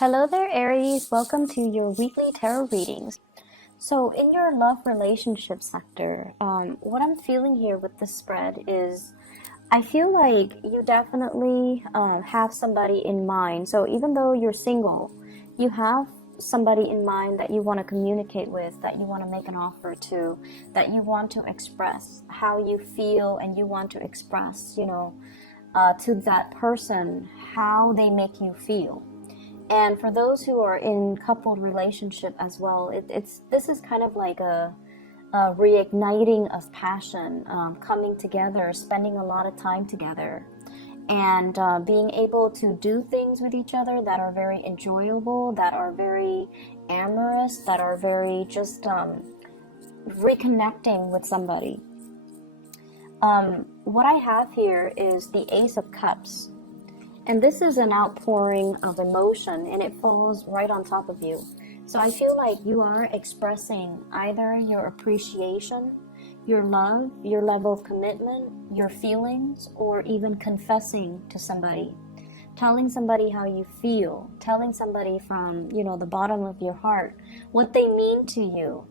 Hello there, Aries. Welcome to your weekly tarot readings. So, in your love relationship sector, what I'm feeling here with this spread is I feel like you definitely have somebody in mind. So, even though you're single, you have somebody in mind that you want to communicate with, that you want to make an offer to, that you want to express how you feel, and you want to express, to that person how they make you feel. And for those who are in coupled relationship as well, this is kind of like a reigniting of passion, coming together, spending a lot of time together, and being able to do things with each other that are very enjoyable, that are very amorous, that are very just reconnecting with somebody. What I have here is the Ace of Cups. And this is an outpouring of emotion, and it falls right on top of you. So I feel like you are expressing either your appreciation, your love, your level of commitment, your feelings, or even confessing to somebody. Telling somebody how you feel, telling somebody from, the bottom of your heart what they mean to you.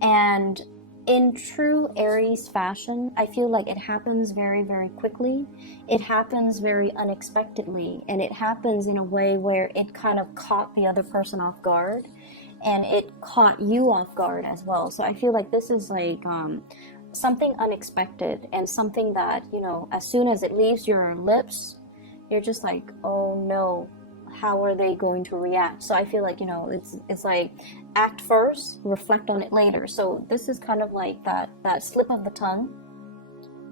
And in true Aries fashion, I feel like it happens very, very quickly. It happens very unexpectedly, and it happens in a way where it kind of caught the other person off guard, and it caught you off guard as well. So I feel like this is like something unexpected, and something that, as soon as it leaves your lips, you're just like, oh no, how are they going to react? So I feel like, it's like act first, reflect on it later. So this is kind of like that slip of the tongue.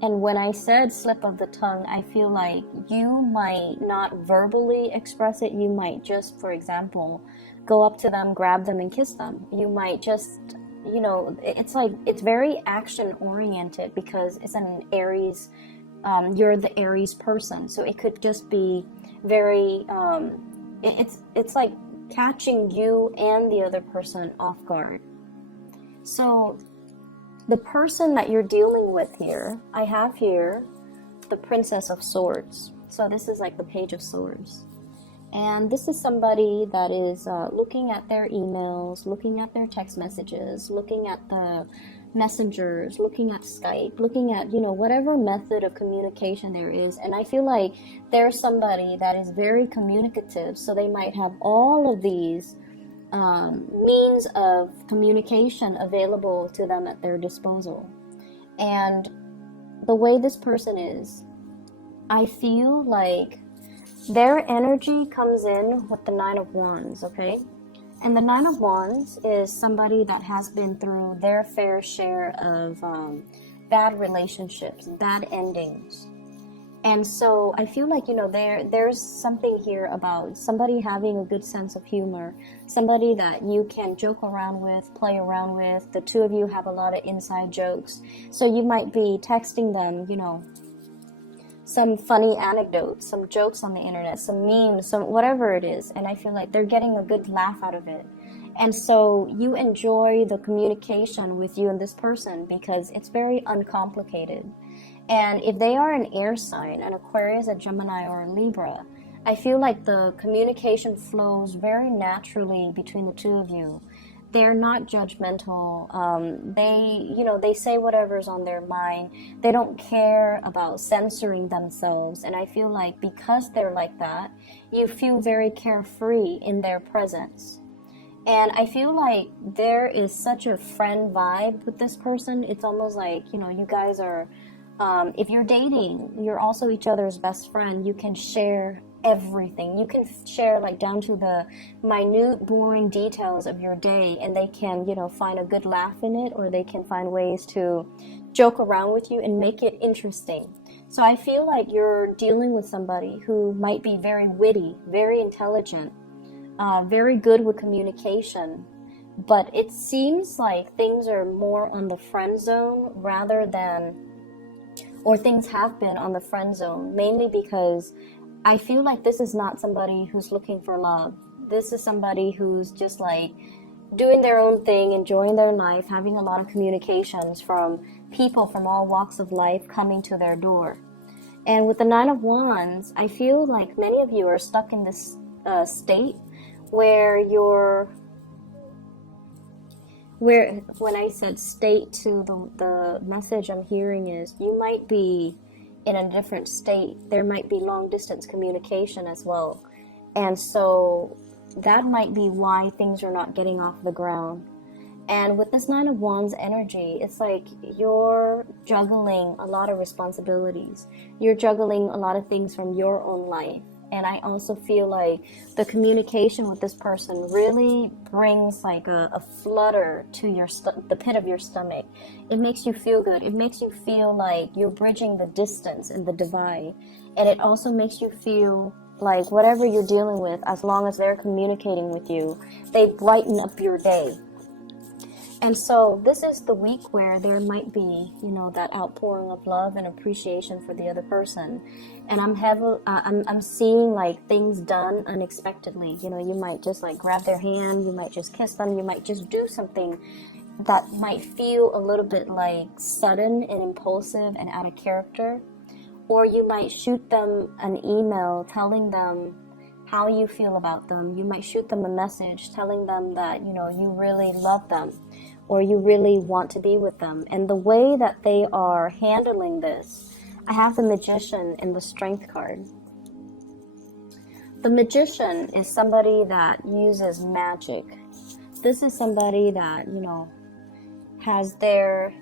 And when I said slip of the tongue, I feel like you might not verbally express it. You might just, for example, go up to them, grab them, and kiss them. You might just, it's like, it's very action oriented because it's an Aries. You're the Aries person. So it could just be very, it's like catching you and the other person off guard. So the person that you're dealing with here, I have here the Princess of Swords. So this is like the Page of Swords. And this is somebody that is looking at their emails, looking at their text messages, looking at the messengers, looking at Skype, looking at, whatever method of communication there is. And I feel like there's somebody that is very communicative. So they might have all of these means of communication available to them at their disposal. And the way this person is, I feel like their energy comes in with the Nine of Wands, okay? And the Nine of Wands is somebody that has been through their fair share of bad relationships, bad endings. And so I feel like, there's something here about somebody having a good sense of humor, somebody that you can joke around with, play around with. The two of you have a lot of inside jokes. So you might be texting them, some funny anecdotes, some jokes on the internet, some memes, some whatever it is. And I feel like they're getting a good laugh out of it. And so you enjoy the communication with you and this person because it's very uncomplicated. And if they are an air sign, an Aquarius, a Gemini, or a Libra, I feel like the communication flows very naturally between the two of you. They're not judgmental. They say whatever's on their mind. They don't care about censoring themselves. And I feel like because they're like that, you feel very carefree in their presence. And I feel like there is such a friend vibe with this person. It's almost like, you guys are, if you're dating, you're also each other's best friend. You can share everything. You can share like down to the minute, boring details of your day, and they can, find a good laugh in it, or they can find ways to joke around with you and make it interesting. So I feel like you're dealing with somebody who might be very witty, very intelligent, very good with communication, but it seems like things are more on the friend zone rather than, or things have been on the friend zone, mainly because I feel like this is not somebody who's looking for love. This is somebody who's just like doing their own thing, enjoying their life, having a lot of communications from people from all walks of life coming to their door. And with the Nine of Wands, I feel like many of you are stuck in this state where when I said state to the message I'm hearing is you might be in a different state. There might be long distance communication as well. And so that might be why things are not getting off the ground. And with this Nine of Wands energy, it's like you're juggling a lot of responsibilities. You're juggling a lot of things from your own life. And I also feel like the communication with this person really brings like a flutter to the pit of your stomach. It makes you feel good. It makes you feel like you're bridging the distance and the divide. And it also makes you feel like whatever you're dealing with, as long as they're communicating with you, they brighten up your day. And so this is the week where there might be, that outpouring of love and appreciation for the other person. And I'm seeing like things done unexpectedly. You might just like grab their hand, you might just kiss them, you might just do something that might feel a little bit like sudden and impulsive and out of character. Or you might shoot them an email telling them how you feel about them. You might shoot them a message telling them that, you really love them or you really want to be with them. And the way that they are handling this, I have the Magician and the Strength card. The Magician is somebody that uses magic. This is somebody that, has their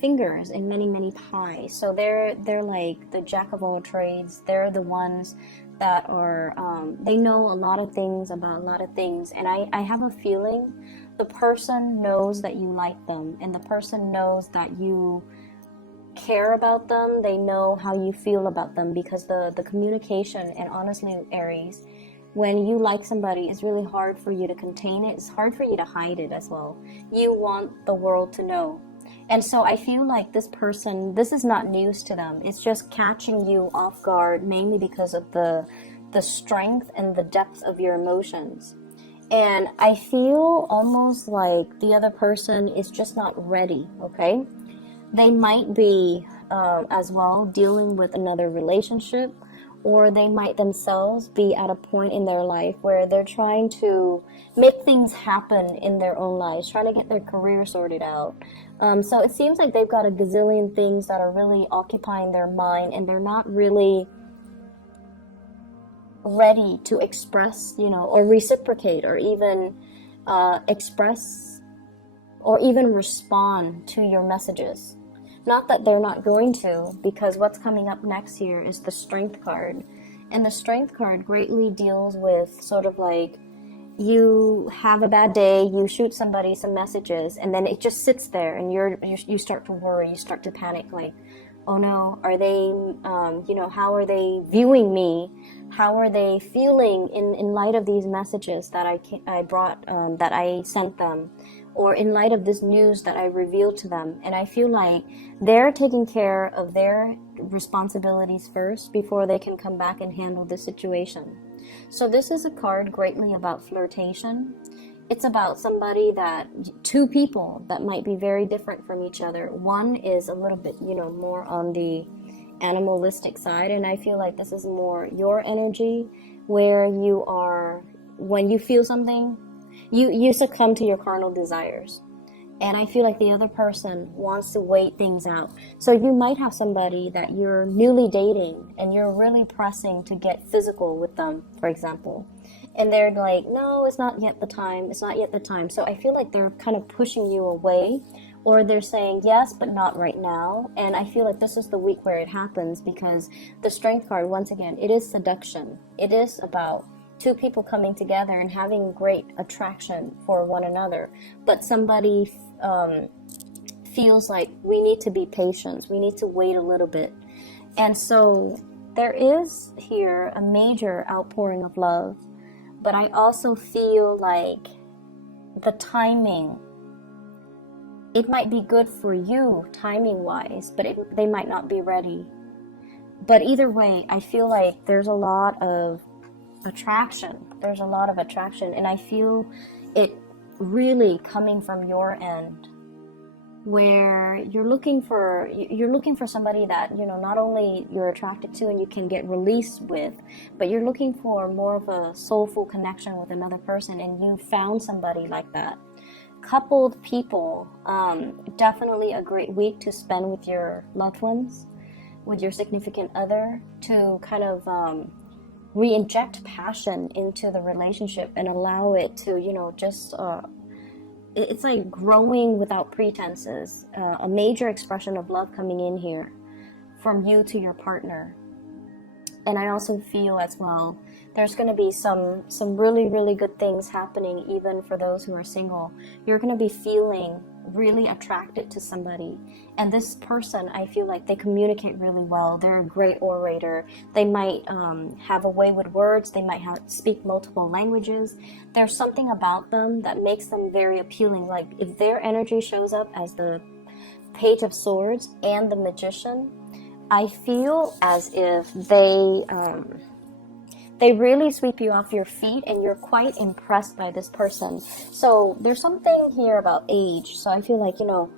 fingers in many, many pies. So they're like the jack of all trades. They're the ones that are, they know a lot of things about a lot of things. And I have a feeling the person knows that you like them, and the person knows that you care about them. They know how you feel about them, because the communication, and honestly, Aries, when you like somebody, it's really hard for you to contain it. It's hard for you to hide it as well. You want the world to know. And so I feel like this person, this is not news to them. It's just catching you off guard, mainly because of the strength and the depth of your emotions. And I feel almost like the other person is just not ready, okay? They might be as well dealing with another relationship, or they might themselves be at a point in their life where they're trying to make things happen in their own lives, trying to get their career sorted out. So it seems like they've got a gazillion things that are really occupying their mind, and they're not really ready to express, or reciprocate, or even express, or even respond to your messages. Not that they're not going to, because what's coming up next here is the Strength card. And the Strength card greatly deals with sort of like, you have a bad day, you shoot somebody some messages, and then it just sits there, and you start to worry, you start to panic, like, oh no, are they, how are they viewing me? How are they feeling in light of these messages that I brought, that I sent them? Or in light of this news that I revealed to them. And I feel like they're taking care of their responsibilities first before they can come back and handle the situation. So this is a card greatly about flirtation. It's about two people that might be very different from each other. One is a little bit, more on the animalistic side, and I feel like this is more your energy, where you are, when you feel something, you succumb to your carnal desires. And I feel like the other person wants to wait things out. So you might have somebody that you're newly dating and you're really pressing to get physical with them, for example. And they're like, no, it's not yet the time. It's not yet the time. So I feel like they're kind of pushing you away, or they're saying yes, but not right now. And I feel like this is the week where it happens, because the Strength card, once again, it is seduction. It is about two people coming together and having great attraction for one another. But somebody feels like we need to be patient. We need to wait a little bit. And so there is here a major outpouring of love. But I also feel like the timing, it might be good for you timing-wise, but they might not be ready. But either way, I feel like there's a lot of attraction. There's a lot of attraction, and I feel it really coming from your end. where you're looking for somebody that, you know, not only you're attracted to and you can get released with, but you're looking for more of a soulful connection with another person, and you found somebody like that. Coupled people, definitely a great week to spend with your loved ones, with your significant other, to kind of re-inject passion into the relationship and allow it to, you know, just it's like growing without pretenses, a major expression of love coming in here from you to your partner. And I also feel as well, there's going to be some really, really good things happening even for those who are single. You're going to be feeling really attracted to somebody. And this person, I feel like they communicate really well. They're a great orator. They might have a way with words. They might speak multiple languages. There's something about them that makes them very appealing. Like if their energy shows up as the Page of Swords and the Magician, I feel as if they really sweep you off your feet and you're quite impressed by this person. So there's something here about age. So I feel like, you know,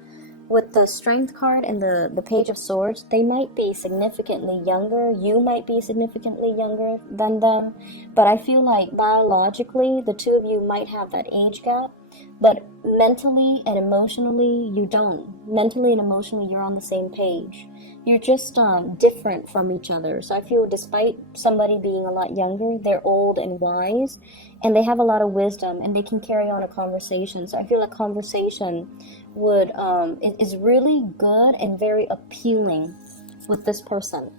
with the Strength card and the Page of Swords, they might be significantly younger. You might be significantly younger than them. But I feel like biologically, the two of you might have that age gap. But mentally and emotionally, you don't. Mentally and emotionally, you're on the same page. You're just different from each other. So I feel despite somebody being a lot younger, they're old and wise, and they have a lot of wisdom, and they can carry on a conversation. So I feel like conversation would is really good and very appealing with this person.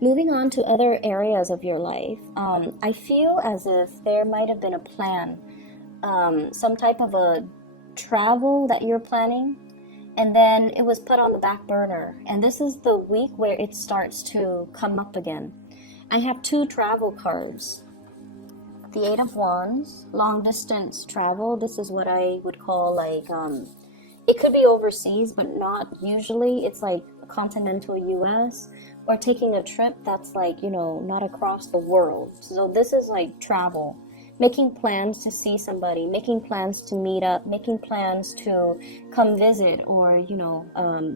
Moving on to other areas of your life, I feel as if there might have been a plan, some type of a travel that you're planning, and then it was put on the back burner. And this is the week where it starts to come up again. I have two travel cards. The Eight of Wands, long distance travel. This is what I would call like, it could be overseas, but not usually. It's like continental US, or taking a trip that's like, you know, not across the world. So this is like travel. Making plans to see somebody, making plans to meet up, making plans to come visit, or, you know,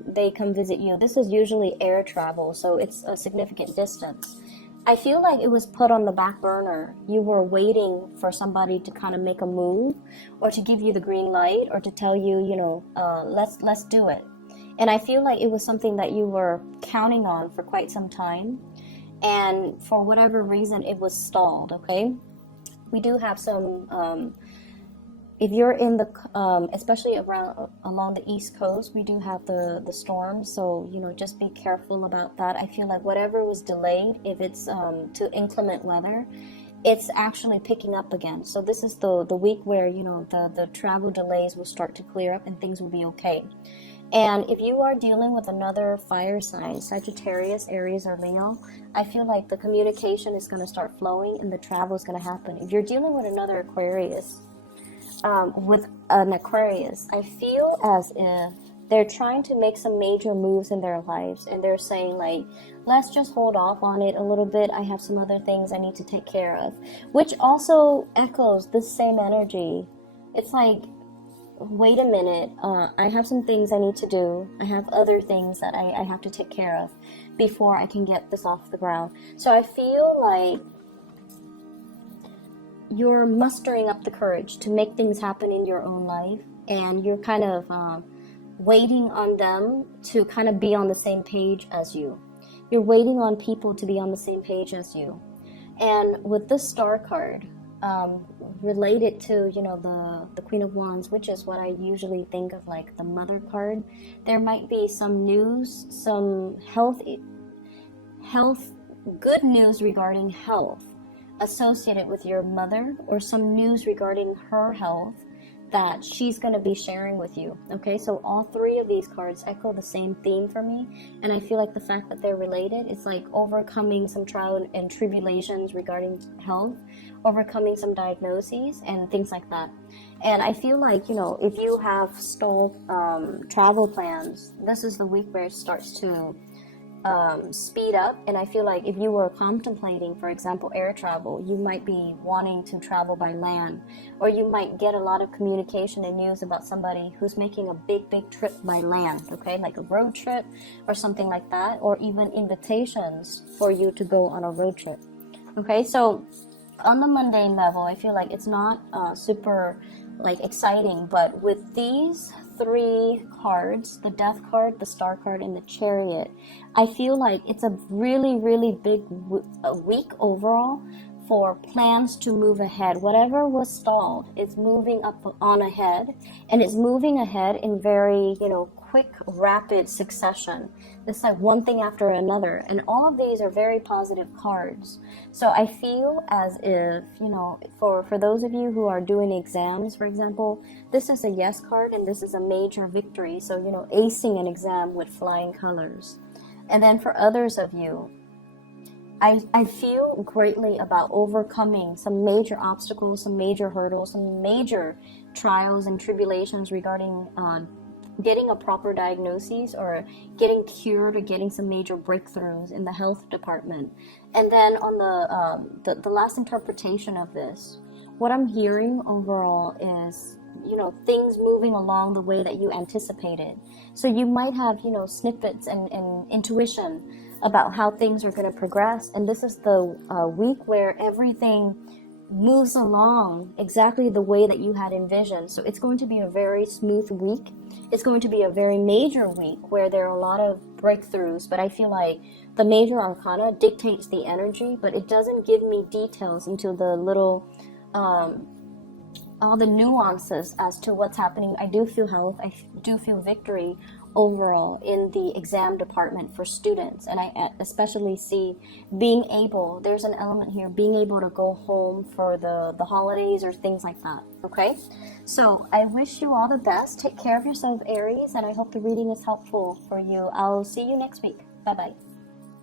they come visit you. This is usually air travel, so it's a significant distance. I feel like it was put on the back burner. You were waiting for somebody to kind of make a move, or to give you the green light, or to tell you, you know, let's do it. And I feel like it was something that you were counting on for quite some time, and for whatever reason, it was stalled, okay? We do have some, if you're in the, especially along the East Coast, we do have the storms. So, you know, just be careful about that. I feel like whatever was delayed, if it's to inclement weather, it's actually picking up again. So this is the week where, you know, the travel delays will start to clear up and things will be okay. And if you are dealing with another fire sign, Sagittarius, Aries, or Leo, I feel like the communication is going to start flowing and the travel is going to happen. If you're dealing with another Aquarius, I feel as if they're trying to make some major moves in their lives, and they're saying like, let's just hold off on it a little bit. I have some other things I need to take care of, which also echoes this same energy. It's like, wait a minute, I have some things I need to do. I have other things that I have to take care of before I can get this off the ground. So I feel like you're mustering up the courage to make things happen in your own life, and you're kind of waiting on them to kind of be on the same page as you. You're waiting on people to be on the same page as you. And with this Star card, related to, you know, the Queen of Wands, which is what I usually think of like the mother card, there might be some news, some health, good news regarding health associated with your mother, or some news regarding her health that she's going to be sharing with you. Okay, so all three of these cards echo the same theme for me, and I feel like the fact that they're related, it's like overcoming some trial and tribulations regarding health, overcoming some diagnoses and things like that. And I feel like, you know, if you have stalled travel plans, this is the week where it starts to speed up. And I feel like if you were contemplating, for example, air travel, you might be wanting to travel by land, or you might get a lot of communication and news about somebody who's making a big trip by land, okay, like a road trip or something like that, or even invitations for you to go on a road trip. Okay, so on the mundane level, I feel like it's not super like exciting, but with these three cards, the death card, the star card, and the chariot, I feel like it's a really big week overall for plans to move ahead. Whatever was stalled is moving up on ahead, and it's moving ahead in very, quick, rapid succession. It's like one thing after another, and all of these are very positive cards. So I feel as if, for those of you who are doing exams, for example, this is a yes card, and this is a major victory. So, acing an exam with flying colors. And then for others of you, I feel greatly about overcoming some major obstacles, some major hurdles, some major trials and tribulations regarding getting a proper diagnosis, or getting cured, or getting some major breakthroughs in the health department. And then on the last interpretation of this, what I'm hearing overall is, things moving along the way that you anticipated. So you might have, snippets and intuition about how things are going to progress. And this is the week where everything moves along exactly the way that you had envisioned. So it's going to be a very smooth week. It's going to be a very major week where there are a lot of breakthroughs, but I feel like the major arcana dictates the energy, but it doesn't give me details into the little all the nuances as to what's happening. I do feel health, I do feel victory overall in the exam department for students, and I especially see being able, there's an element here, being able to go home for the holidays or things like that. Okay, so I wish you all the best. Take care of yourself, Aries, and I hope the reading is helpful for you. I'll see you next week. Bye bye.